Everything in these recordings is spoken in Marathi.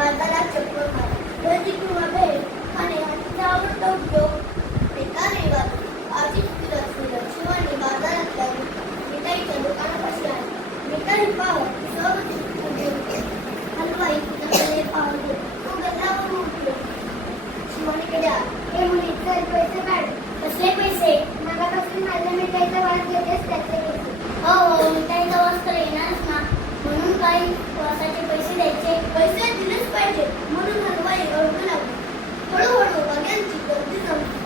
बाजारात चक्कर मारा. भजी किंवा भेळ खाणे हा तिचा आवडता उद्योग. एका रविवारी आजीच फिरत फिरत शिवानी बाजारातल्या मिठाईच्या दुकानापाशी आली. मिठाई पाहत ती सहज उभी होती. हलवाई तिच्याकडे पाहत होता. तो गल्लावरून उठलो. शिवानीकडे आला. हे मुली चल पैसे काढ. कसले पैसे? मगापासून माझ्या मिठाईचा वास घेतेस त्याचे पैसे. हो मिठाईचा वास तर येणारच ना, म्हणून काही वासाचे पैसे द्यायचे. पैसे दिलेच पाहिजे म्हणून हलवाई ओरडू लागला. हळूहळू वाघ्यांची गर्दी जमली.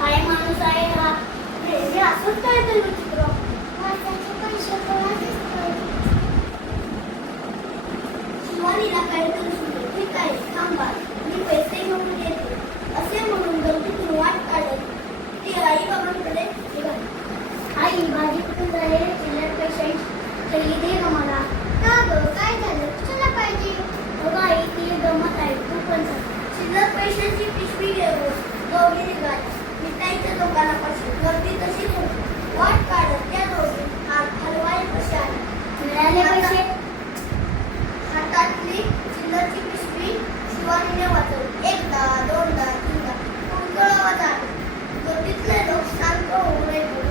काय माणूस आहे हा? हे असंच काय ते विचित्र. वासाचे पैसे कोणाचेच पाहिजे. शिवानीला काहीतरी सुचले. ठीक आहे थांबा, मी पैसे घेऊन येते असे म्हणून गर्दीतून वाट काढत ती आई बाबांकडे निघाली. आई भाजी कुठून झाले? चिल्लर पैसे थैली दे ग मला. का ग काय झालं? कशाला पाहिजे? अगं आई ती गमत आहे, तू पण सांग. चिल्लर पैशाची पिशवी घेऊन दोघे निघाले. मिठाईच्या दुकानापाशी गर्दी तशीच होती. वाट काढत त्या दोघे हलवाई कशी आले. मिळाले पैसे? हातातली चिल्लरची पिशवी शिवानीने वाचवली. एकदा दोनदा तीनदा कुंकळ आवाज आला. गर्दीतले लोक शांत होऊन राहिले.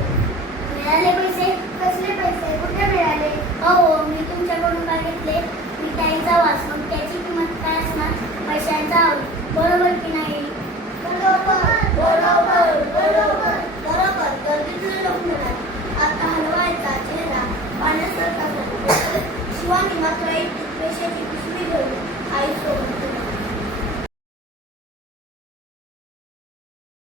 मिळाले पैसे? कसले पैसे? कुठे मिळाले? हो मी तुमच्याकडून मागितले मिठाईचा वास, मग त्याची किंमत काय असणार? पैशांचा बरोबर की नाही? बरोबर बरोबर बरोबर बरोबर. गर्दीतले लोक म्हणाले. आता हलवायचा चेहरा पाण्यासारखा झाला. शिवानी मात्र एक पैशाची पिशवी घेऊन आईसोबत